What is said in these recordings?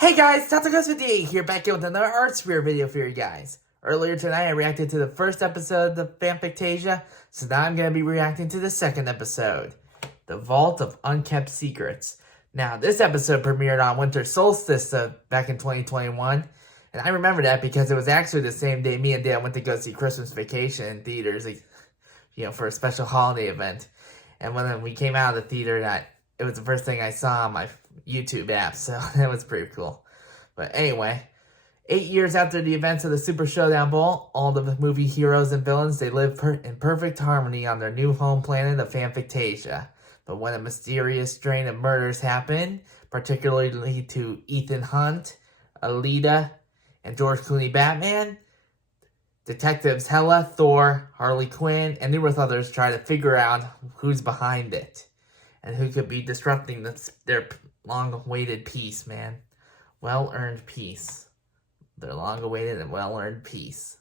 Hey guys, Tatsugas58 here, back in with another ArtSpear video for you guys. Earlier tonight I reacted to the first episode of the Fanfictasia, so now I'm going to be reacting to the second episode, The Vault of Unkept Secrets. Now, this episode premiered on Winter Solstice back in 2021, and I remember that because it was actually the same day me and Dad went to go see Christmas Vacation in theaters, for a special holiday event. And when we came out of the theater, it was the first thing I saw on my YouTube app, so that was pretty cool. But anyway, 8 years after the events of the Super Showdown Bowl, all the movie heroes and villains, they live in perfect harmony on their new home planet of Fanfictasia. But when a mysterious strain of murders happen, particularly to Ethan Hunt, Alita, and George Clooney Batman, detectives Hela, Thor, Harley Quinn, and numerous others try to figure out who's behind it and who could be disrupting their long-awaited peace, man. Well-earned peace. Their long-awaited and well-earned peace.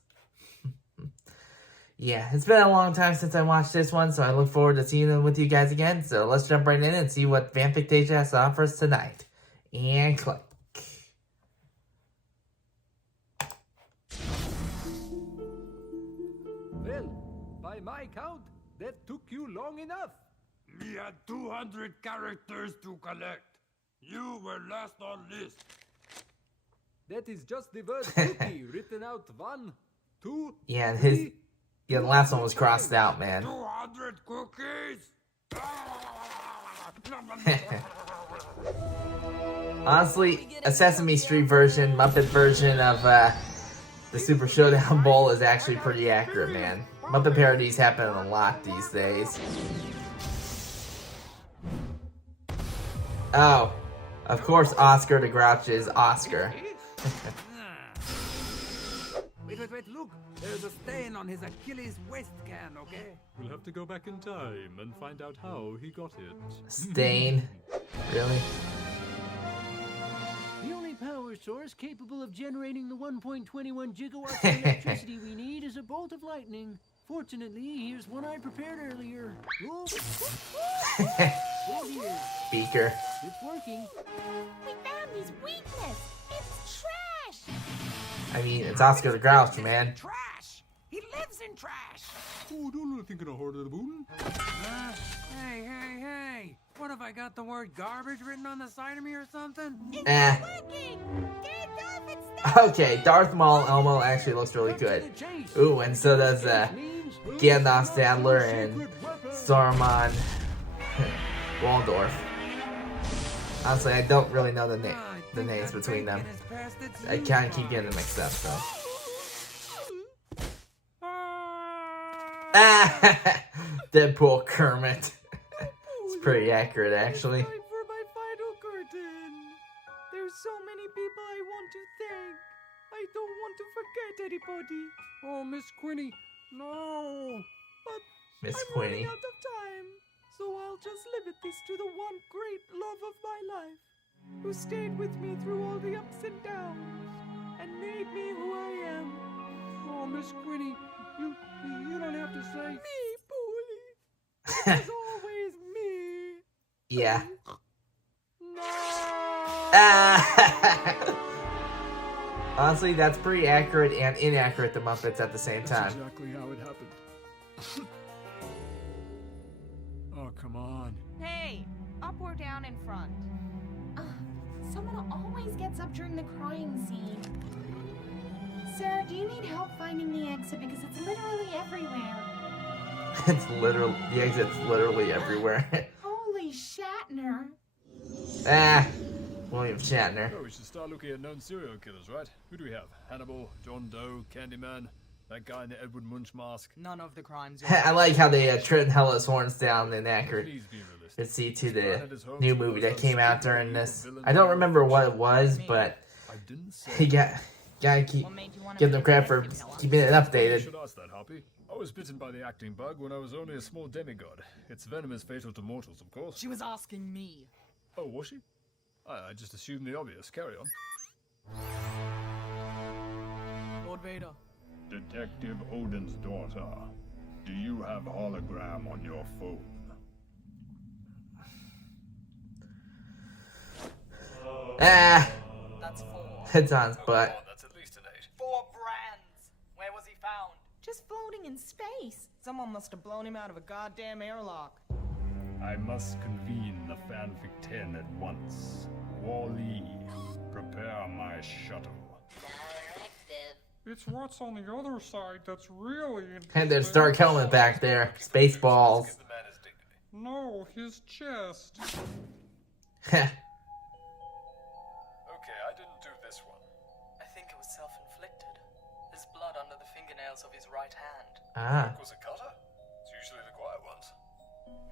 Yeah, it's been a long time since I watched this one, so I look forward to seeing them with you guys again. So let's jump right in and see what Fanfictasia has to offer us tonight. And click. Well, by my count, that took you long enough. We had 200 characters to collect. You were last on list. That is just the word cookie written out 1, 2, Yeah, and 3, the last one was crossed out, man. 200 cookies? Honestly, a Sesame Street version, Muppet version of the Super Showdown Bowl is actually pretty accurate, man. Muppet parodies happen a lot these days. Oh, of course Oscar the Grouch is Oscar. Wait, look. There's a stain on his Achilles waist can, okay? We'll have to go back in time and find out how he got it. Stain? Really? The only power source capable of generating the 1.21 gigawatts of electricity we need is a bolt of lightning. Fortunately, here's one I prepared earlier. Whoa. Beaker. It's working. We found his weakness. It's trash. I mean, it's Oscar the Grouch, man. Trash! He lives in trash! Oh, don't think it'll hurt the boon. Hey. What have I got the word garbage written on the side of me or something? It's working. Gandalf, it's Okay, Darth Maul Elmo actually looks really good. Ooh, and so does Gandalf Sadler and Saruman Waldorf. Honestly, I don't really know the names between them. I kind of keep getting them mixed up, so. Deadpool Kermit. It's pretty accurate, actually. Time for my final curtain. There's so many people I want to thank. I don't want to forget anybody. Oh, Miss Quinny, no. But Miss I'm Quinny. running out of time, so I'll just limit this to the one great love of my life, who stayed with me through all the ups and downs and made me who I am. Oh, Miss Quinny, you don't have to say. Me, Bully. It was always me. Yeah. No. Honestly, that's pretty accurate and inaccurate, the Muppets at the same time. Exactly how it happened. Oh, come on. Hey, up or down in front? Someone always gets up during the crying scene. Sarah, do you need help finding the exit? Because it's literally everywhere. The exit's literally everywhere. Holy Shatner. William Shatner. Oh, we should start looking at known serial killers, right? Who do we have? Hannibal, John Doe, Candyman, that guy in the Edward Munch mask. None of the crimes. I like how they trimmed Hella's horns down in accurate. Please be realistic. Let's see to the new movie that came out during this. I don't remember what it was, but I didn't say. you gotta give them credit for keeping it You updated. should ask that, Hoppy. I was bitten by the acting bug when I was only a small demigod. Its venom is fatal to mortals, of course. She was asking me. Oh, was she? I just assumed the obvious. Carry on. Lord Vader. Detective Odin's daughter, do you have hologram on your phone? Ah, It's on his Come butt. on, that's at least an 8. 4 brands. Where was he found? Just floating in space. Someone must have blown him out of a goddamn airlock. I must convene the FanFicTen at once. Wall-E, prepare my shuttle. It's what's on the other side that's really interesting. And there's Dark Helmet back there. Spaceballs. Give the man his dignity. No, his chest. Okay, I didn't do this one. I think it was self-inflicted. There's blood under the fingernails of his right hand. Ah. Was it cutter? It's usually the quiet ones.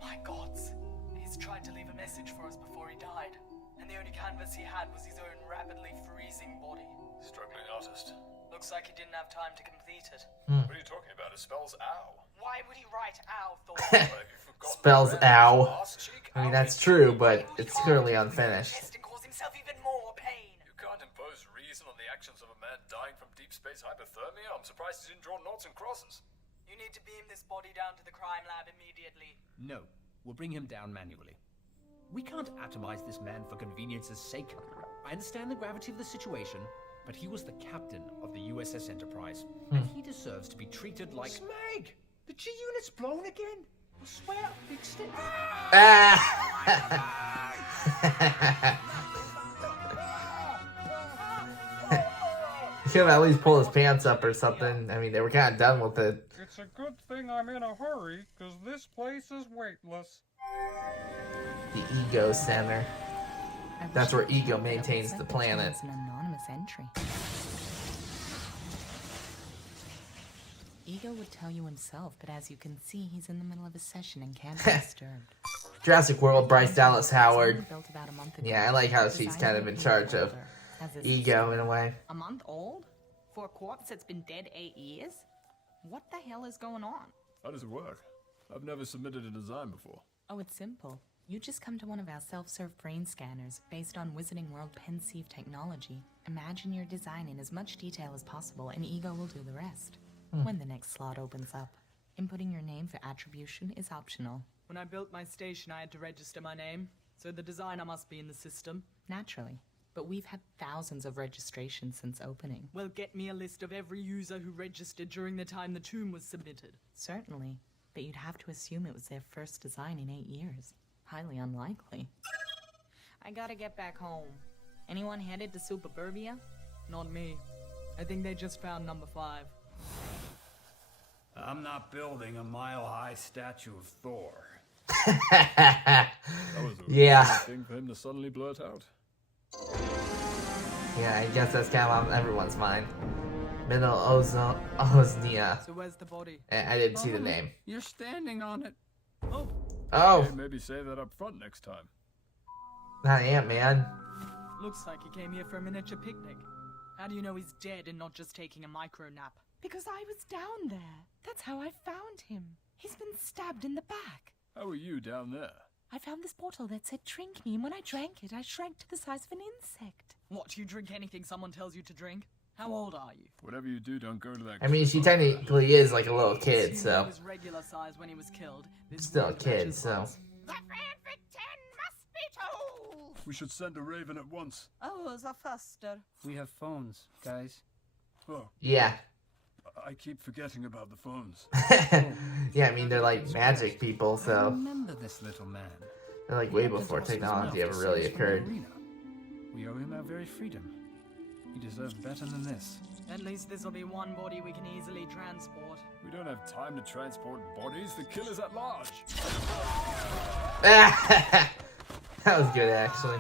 My gods. He's tried to leave a message for us before he died. And the only canvas he had was his own rapidly freezing body. Struggling artist. Looks like he didn't have time to complete it. What are you talking about? It spells ow. Why would he write ow, Thor? Have you forgotten Spells the red ow. arse cheek? I mean, Ow that's is- true, but it's currently unfinished. And cause himself even more pain. You can't impose reason on the actions of a man dying from deep space hypothermia? I'm surprised he didn't draw noughts and crosses. You need to beam this body down to the crime lab immediately. No, we'll bring him down manually. We can't atomize this man for convenience's sake. I understand the gravity of the situation, but he was the captain of the USS Enterprise, and he deserves to be treated like... Smeg! The G unit's blown again. I swear I fixed it. He should have at least pulled his pants up or something. I mean, they were kind of done with it. It's a good thing I'm in a hurry, because this place is weightless. The Ego Center. That's where Ego maintains the planet. It's an anonymous entry. Ego would tell you himself, but as you can see, he's in the middle of a session and can't be disturbed. Jurassic World, Bryce Dallas Howard. Built about a month ago. Yeah, I like how she's kind of in charge of As is Ego in a way. a month old? For a corpse that's been dead 8 years? What the hell is going on? How does it work? I've never submitted a design before. Oh, it's simple. You just come to one of our self-serve brain scanners based on Wizarding World Pensieve technology. Imagine your design in as much detail as possible, and Ego will do the rest. When the next slot opens up. Inputting your name for attribution is optional. When I built my station, I had to register my name, so the designer must be in the system. Naturally. But we've had thousands of registrations since opening. Well, get me a list of every user who registered during the time the TOON was submitted. Certainly. But you'd have to assume it was their first design in 8 years. Highly unlikely. I gotta get back home. Anyone headed to Superburbia? Not me. I think they just found number 5. I'm not building a mile-high statue of Thor. That was a Yeah. weird thing for him to suddenly blurt out. Yeah, I guess that's kind of on everyone's mind. Middle Osnia. So where's the body? I didn't see the name. You're standing on it. Oh, Oh, Hey, maybe say that up front next time. not Ant-Man. looks like he came here for a miniature picnic. How do you know he's dead and not just taking a micro nap? Because I was down there. That's how I found him. He's been stabbed in the back. How are you down there? I found this bottle that said drink me, and when I drank it, I shrank to the size of an insect. What, do you drink anything someone tells you to drink? How old are you? Whatever you do, don't go to that. I mean, she cliff. technically is like a little kid, He so. was regular size when he was killed. This Still a world kid, measures so. us. The FanFicTen must be told! We should send a raven at once. Oh, it's a faster. We have phones, guys. Oh, Yeah. I keep forgetting about the phones. Yeah, I mean, they're like magic people, I so. remember this little man. They're like way before technology ever really occurred. We owe him our very freedom. He deserves better than this. At least this'll be one body we can easily transport. We don't have time to transport bodies. The killer's at large. That was good, actually.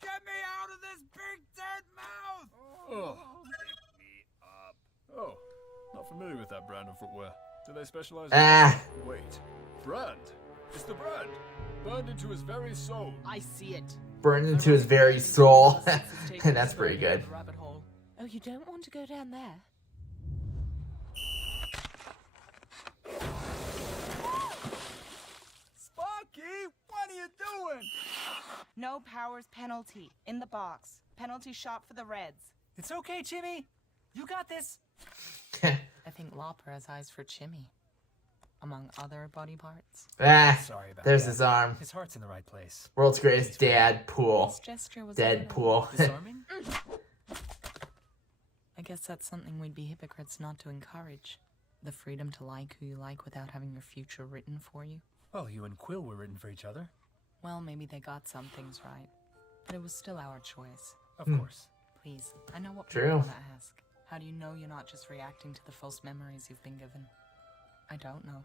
Get me out of this big dead mouth! Oh. Oh, not familiar with that brand of footwear. Do they specialize in... Wait. Brand? It's the brand. Burned into his very soul. I see it. Burned into his very soul. And that's pretty good. Rabbit hole. Oh, you don't want to go down there? Sparky, what are you doing? No powers penalty. In the box. Penalty shot for the Reds. It's okay, Jimmy. You got this. I think Lopper has eyes for Chimmy. Among other body parts. Sorry about There's that. his arm. His heart's in the right place. World's greatest dad pool. This gesture was a little Dead pool. Disarming? guess that's something we'd be hypocrites not to encourage. The freedom to like who you like without having your future written for you. Well, you and Quill were written for each other. Well, maybe they got some things right. But it was still our choice. Of course. Please, I know what True. people want to ask. How do you know you're not just reacting to the false memories you've been given? I don't know.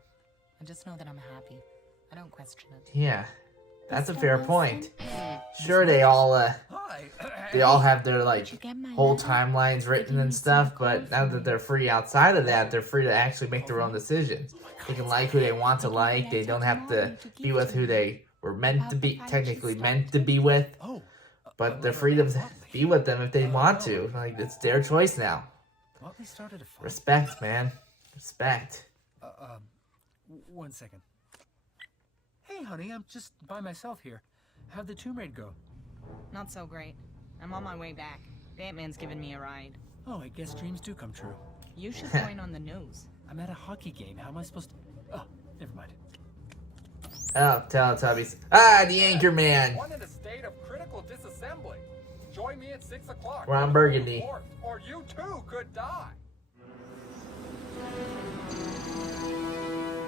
I just know that I'm happy. I don't question it. Yeah, that's a fair point. Sure, they all have their like whole timelines written and stuff, but now that they're free outside of that, they're free to actually make their own decisions. They can like who they want to like. They don't have to be with who they were meant to be, technically meant to be with. But they're free to be with them if they want to. Like, it's their choice now. Respect, man. Respect. 1 second. Hey, honey, I'm just by myself here. How'd the tomb raid go? Not so great. I'm on my way back. Batman's giving me a ride. Oh, I guess dreams do come true. You should join on the news. I'm at a hockey game. How am I supposed to... Oh, never mind. Oh, Teletubbies. Ah, the Anchor Man. One in a state of critical disassembly. Join me at 6 o'clock. Ron Burgundy. Or you too could die.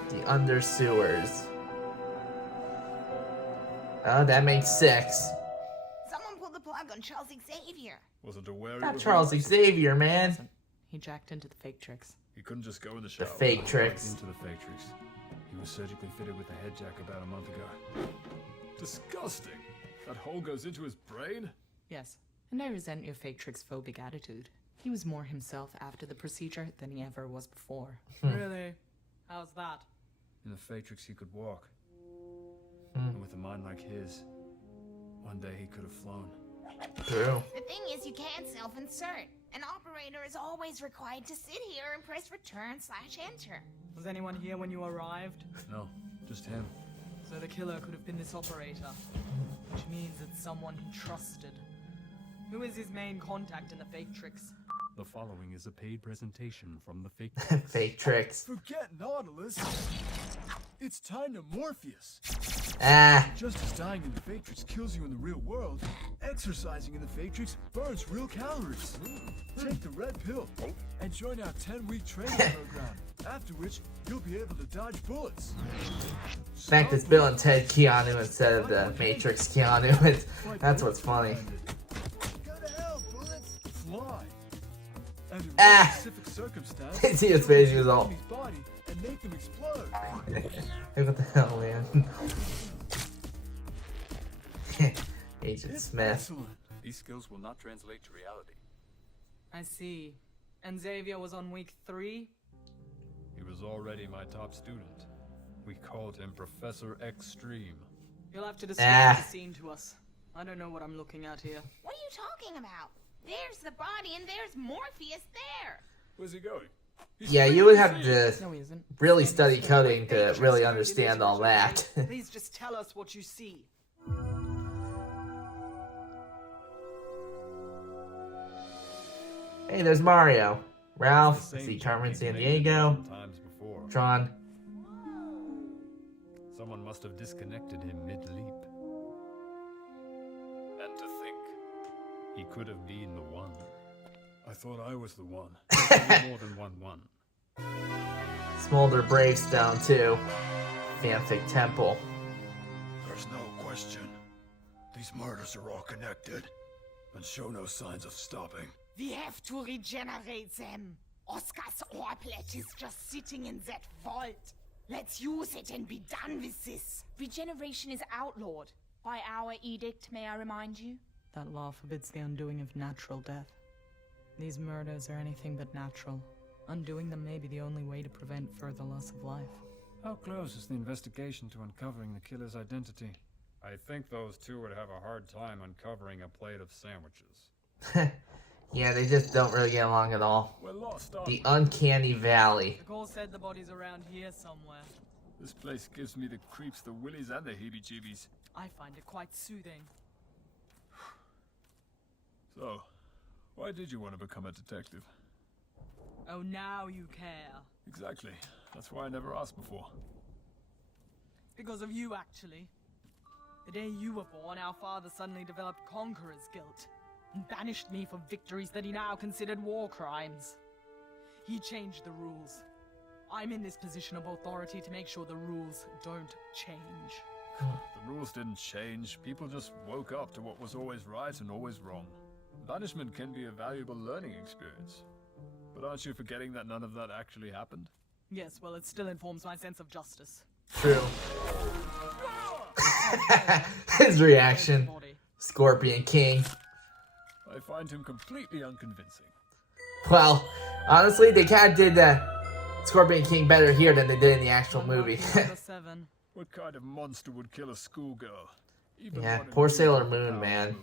The Undersewers. Oh, that makes 6. Someone pulled the plug on Charles Xavier. Wasn't aware Not was Charles alive. Xavier, man. He jacked into the fake tricks. He couldn't just go in the The shower. fake tricks. Into the fake tricks. He was surgically fitted with a head jack about a month ago. Disgusting. That hole goes into his brain? Yes, and I resent your fake tricks phobic attitude. He was more himself after the procedure than he ever was before. Really? How's that? In the fake tricks, he could walk. And with a mind like his, one day he could have flown. True. The thing is, you can't self-insert. An operator is always required to sit here and press return/enter. Was anyone here when you arrived? No, just him. So the killer could have been this operator. Which means it's someone he trusted. Who is his main contact in the fake tricks? The following is a paid presentation from the fake. Fake tricks. Forget Nautilus. It's time to Morpheus. Ah. Just as dying in the Fatrix kills you in the real world, exercising in the Fatrix burns real calories. Take the red pill and join our 10-week training program, after which you'll be able to dodge bullets. In fact, it's Bill and Ted Keanu instead of the Matrix Keanu. That's what's funny. Go to hell, bullets! Fly. And in Ah. specific circumstance, See his face, he was all... enemy's body and make them explode. Hey, what the hell, man? Agent It's Smith. excellent. These skills will not translate to reality. I see. And Xavier was on week 3? He was already my top student. We called him Professor Extreme. You'll have to describe Ah. the scene to us. I don't know what I'm looking at here. What are you talking about? There's the body and there's Morpheus there. Where's he going? Yeah, you would have to No, he isn't. really study coding to really understand all that. Please just tell us what you see. Hey, there's Mario. Ralph, I see Carmen San Diego. Times before. Tron. Someone must have disconnected him mid-leap. And to think, he could have been the one. I thought I was the one. More than one. Smolder Bravestone, too. Fanfic Temple. There's no question. These murders are all connected. And show no signs of stopping. We have to regenerate them. Oscar's orplet is just sitting in that vault. Let's use it and be done with this. Regeneration is outlawed. By our edict, may I remind you? That law forbids the undoing of natural death. These murders are anything but natural. Undoing them may be the only way to prevent further loss of life. How close is the investigation to uncovering the killer's identity? I think those two would have a hard time uncovering a plate of sandwiches. Yeah, they just don't really get along at all. We're lost, aren't The we? Uncanny Valley. Nicole said the body's around here somewhere. This place gives me the creeps, the willies, and the heebie-jeebies. I find it quite soothing. So, why did you want to become a detective? Oh, now you care. Exactly. That's why I never asked before. Because of you, actually. The day you were born, our father suddenly developed conqueror's guilt. and banished me for victories that he now considered war crimes. He changed the rules. I'm in this position of authority to make sure the rules don't change. The rules didn't change. People just woke up to what was always right and always wrong. Banishment can be a valuable learning experience. But aren't you forgetting that none of that actually happened? Yes, well, it still informs my sense of justice. True. His reaction. Scorpion King. I find him completely unconvincing. Well, honestly, they kind of did Scorpion King better here than they did in the actual movie. What kind of monster would kill a schoolgirl? Even Yeah, one in poor you Sailor would Moon, power man. Moon.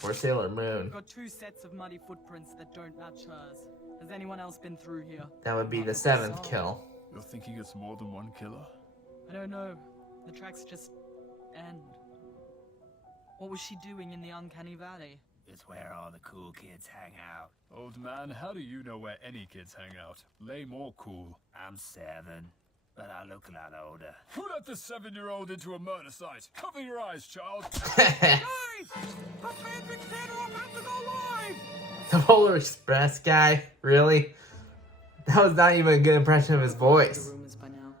Poor Sailor Moon. Got 2 sets of muddy footprints that don't match hers. Has anyone else been through here? That would be the 7th kill. You're thinking it's more than one killer? I don't know. The tracks just end. What was she doing in the Uncanny Valley? It's where all the cool kids hang out. Old man, how do you know where any kids hang out? Lame or cool? I'm 7, but I look a lot older. Who let this 7-year-old into a murder site? Cover your eyes, child. Guys! The FanficTen are about to go live! The Polar Express guy? Really? That was not even a good impression of his voice. The rumors by now.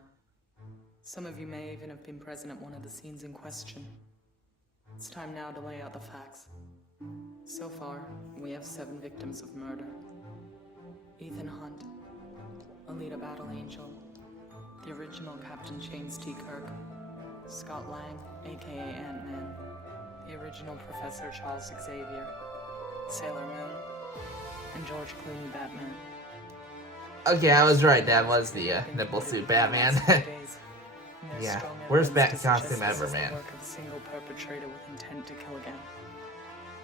Some of you may even have been present at one of the scenes in question. It's time now to lay out the facts. So far, we have 7 victims of murder. Ethan Hunt, Alita Battle Angel, the original Captain James T. Kirk, Scott Lang, aka Ant-Man, the original Professor Charles Xavier, Sailor Moon, and George Clooney Batman. Okay, I was right. That was the nipple suit Batman. Yeah, worst bat costume ever, man. Work of a single perpetrator with intent to kill again.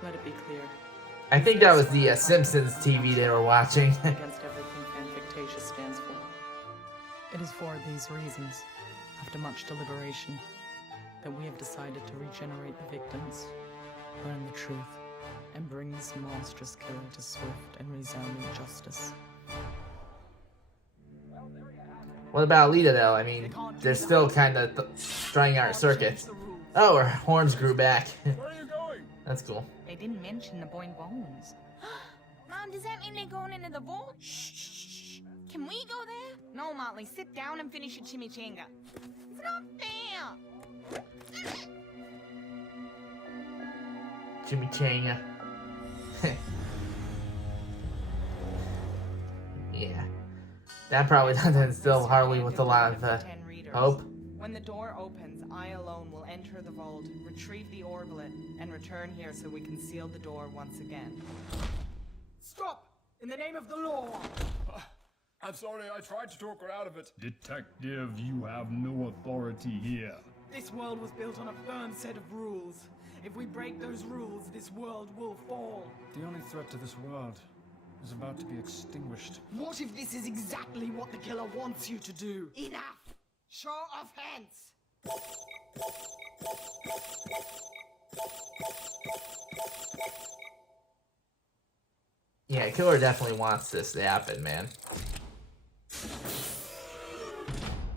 Let it be clear. I think that was the Simpsons TV they were watching. Against everything Fanfictasia stands for. It is for these reasons, after much deliberation, that we have decided to regenerate the victims, learn the truth, and bring this monstrous killer to swift and resounding justice. What about Alita, though? I mean, they're still kind of trying out circuits. Oh, her horns grew back. Where are you going? That's cool. They didn't mention the boing bones. Mom, does that mean they're going into the vault? Shh. Can we go there? No, Motley, sit down and finish your chimichanga. It's not fair. Chimichanga. Yeah. That probably doesn't instill Harley with a lot of hope. When the door opens, I alone will enter the vault, retrieve the orblet, and return here so we can seal the door once again. Stop! In the name of the law! I'm sorry, I tried to talk her out of it. Detective, you have no authority here. This world was built on a firm set of rules. If we break those rules, this world will fall. The only threat to this world is about to be extinguished. What if this is exactly what the killer wants you to do? Enough! Show of hands! Yeah, killer definitely wants this to happen, man.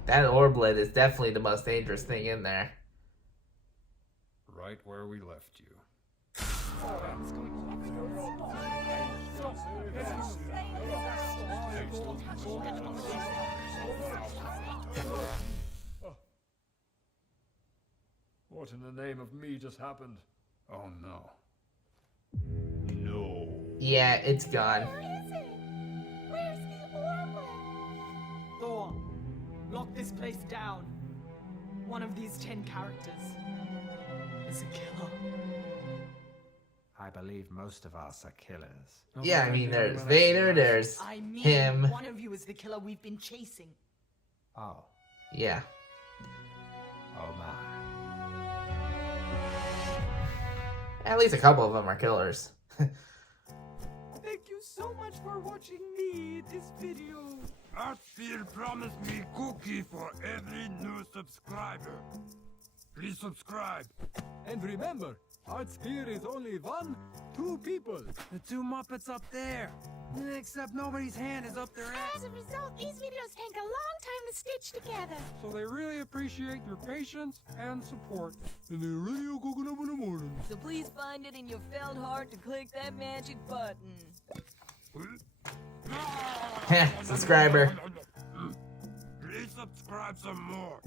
That orblet is definitely the most dangerous thing in there. Right where we left you. What in the name of me just happened? Oh no. No. Yeah, it's gone. Where is it? Where's the orblet? Thor, lock this place down. One of these 10 characters is a killer. I believe most of us are killers. Yeah, I mean, there's Vader, there's I mean, him. one of you is the killer we've been chasing. Oh. Yeah. Oh my. At least a couple of them are killers. Thank you so much for watching me this video. ArtSpear promised me cookie for every new subscriber. Please subscribe. And remember, ArtSpear is only 2 people. The 2 Muppets up there. Except nobody's hand is up their ass. As a result, these videos take a long time to stitch together. So they really appreciate your patience and support. And they're radio cooking up in the morning. So please find it in your felt heart to click that magic button. Subscriber. Please subscribe some more.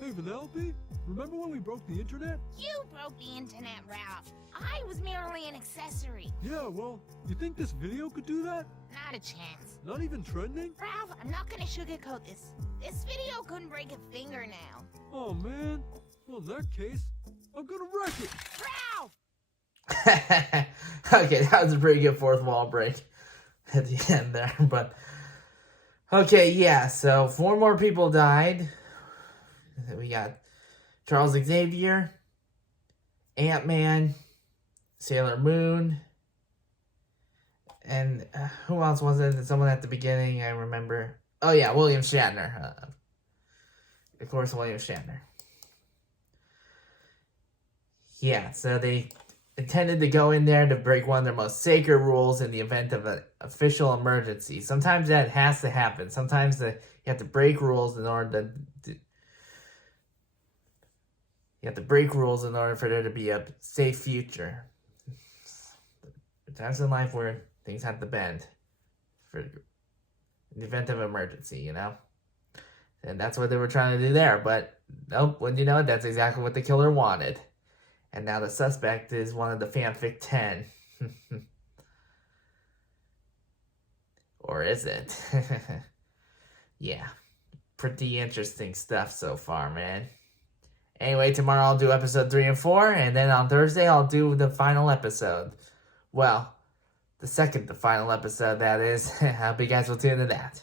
Hey, Vanellope, remember when we broke the internet? You broke the internet, Ralph. I was merely an accessory. Yeah, well, you think this video could do that? Not a chance. Not even trending? Ralph, I'm not gonna sugarcoat this. This video couldn't break a finger now. Oh, man. Well, in that case, I'm gonna wreck it. Ralph! Okay, that was a pretty good fourth wall break at the end there, but okay, yeah, so 4 more people died. We got Charles Xavier, Ant-Man, Sailor Moon, and who else was it? Someone at the beginning, I remember. Oh yeah, William Shatner. Of course, William Shatner. Yeah, so they intended to go in there to break one of their most sacred rules in the event of an official emergency. Sometimes that has to happen. Sometimes you have to break rules in order to you have to break rules in order for there to be a safe future. There are times in life where things have to bend for in the event of emergency, you know? And that's what they were trying to do there. But nope, wouldn't you know it, that's exactly what the killer wanted. And now the suspect is one of the FanFicTen. Or is it? Yeah. Pretty interesting stuff so far, man. Anyway, tomorrow I'll do episode 3 and 4, and then on Thursday I'll do the final episode. Well, the final episode, that is. I hope you guys will tune into that.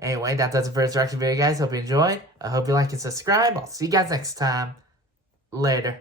Anyway, that does it for this reaction video, guys. Hope you enjoyed. I hope you like and subscribe. I'll see you guys next time. Later.